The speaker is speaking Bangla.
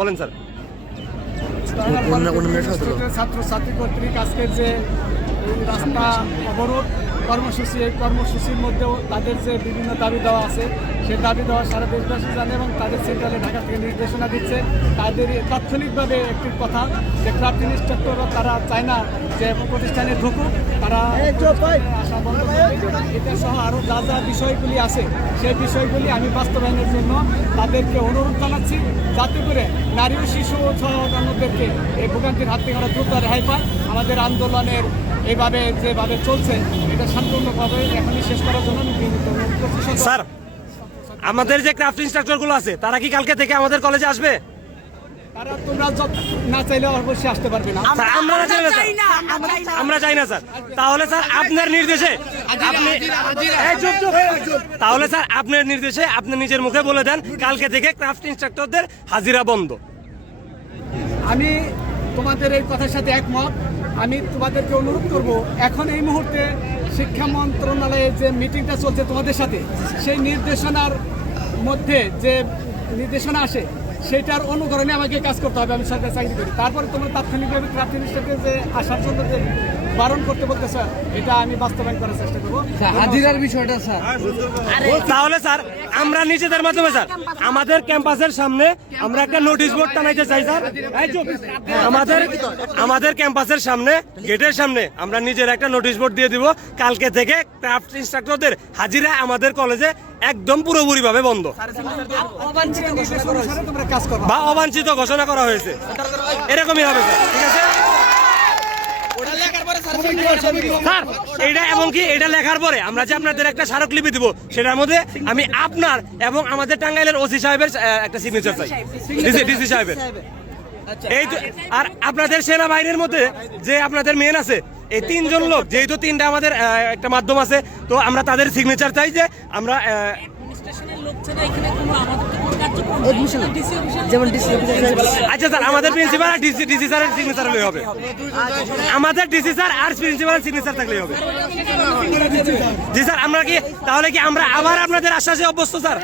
বলেন স্যার। ছাত্রছাত্রী কর্তৃক আজকের যে রাস্তা অবরোধ কর্মসূচি, এই কর্মসূচির মধ্যেও তাদের যে বিভিন্ন দাবি দেওয়া আছে, সেই দাবি দেওয়া সারা দেশবাসী জানে এবং তাদের সেন্ট্রালে ঢাকা থেকে নির্দেশনা দিচ্ছে। তাদের তাৎক্ষণিকভাবে একটি কথা যে ক্রাফট ইন্সট্রাক্টররা তারা চায় না যে প্রতিষ্ঠানে ঢুকুক, তারা আশা বন্ধ করবে। এটা সহ আরও যা যা বিষয়গুলি আছে সেই বিষয়গুলি আমি বাস্তবায়নের জন্য তাদেরকে অনুরোধ জানাচ্ছি, যাতে করে নারী ও শিশু সহ অন্যদেরকে এই ভোগান্তির হাত থেকে আমরা দ্রুত রেহাই পাই। আমাদের আন্দোলনের এইভাবে যেভাবে চলছে এটা শান্তভাবে এখনই শেষ করার জন্য স্যার, আমাদের যে ক্রাফট ইনস্ট্রাক্টরগুলো আছে তারা কি কালকে থেকে আমাদের কলেজে আসবে? তারা তোমরা না চাইলে অবশ্যই আসতে পারবে না। স্যার, আমরা না চাইলে স্যার, আমরা চাই না স্যার। তাহলে স্যার আপনার নির্দেশে আপনি তাহলে স্যার আপনার নির্দেশে আপনি নিজের মুখে বলে দেন কালকে থেকে ক্রাফট ইনস্ট্রাক্টরদের হাজিরা বন্ধ। আমি তোমাদের এই কথার সাথে একমত। আমি তোমাদেরকে অনুরোধ করব, এখন এই মুহূর্তে শিক্ষা মন্ত্রণালয়ে যে মিটিংটা চলছে তোমাদের সাথে, সেই নির্দেশনার মধ্যে যে নির্দেশনা আসে সেটার অনুকরণে আমাকে কাজ করতে হবে। আমি সরকারি চাকরি করি, তারপরে তোমরা তাৎক্ষণিকভাবে ক্রাফট ইনস্টিটিউটে যে আসার জন্য যে বারণ করতে বলতেছে এটা আমি বাস্তবায়ন করার চেষ্টা করবো। হাজিরার বিষয়টা স্যার, তাহলে স্যার আমরা নিজেদের মাধ্যমে স্যার আমাদের ক্যাম্পাসের সামনে আমরা একটা নোটিশ বোর্ড টানাইতে চাই স্যার। আমাদের ক্যাম্পাসের সামনে গেটের সামনে আমরা নিজের একটা নোটিশ বোর্ড দিয়ে দিব, কালকে থেকে ক্রাফট ইনস্ট্রাক্টরদের হাজিরা আমাদের কলেজে একদম পুরোপুরি ভাবে বন্ধ বা অবাঞ্ছিত ঘোষণা করা হয়েছে, এরকমই হবে স্যার। ঠিক আছে স্যার, এইটা এমনকি এটা লেখার পরে আমরা যে আপনাদের একটা স্মারকলিপি দিব, সেটার মধ্যে আমি আপনার এবং আমাদের টাঙ্গাইলের ওসি সাহেবের একটা সিগনেচার চাই, ডিসি সাহেবের। এই তো, আর আপনাদের সেনাবাহিনীর মধ্যে যে আপনাদের মেন আছে এই তিনজন লোক, যেহেতু তিনটা আমাদের একটা মাধ্যম আছে, তো আমরা তাদের সিগনেচার চাই যে আমরা আচ্ছা স্যার, আমাদের প্রিন্সিপাল আর ডিসি স্যারের সিগনেচার হলেই হবে। আমাদের ডিসি স্যার আর প্রিন্সিপালের সিগনেচার থাকলেই হবে। জি স্যার, আমরা কি তাহলে কি আমরা আবার আপনাদের আশ্বাসে অভ্যস্ত স্যার?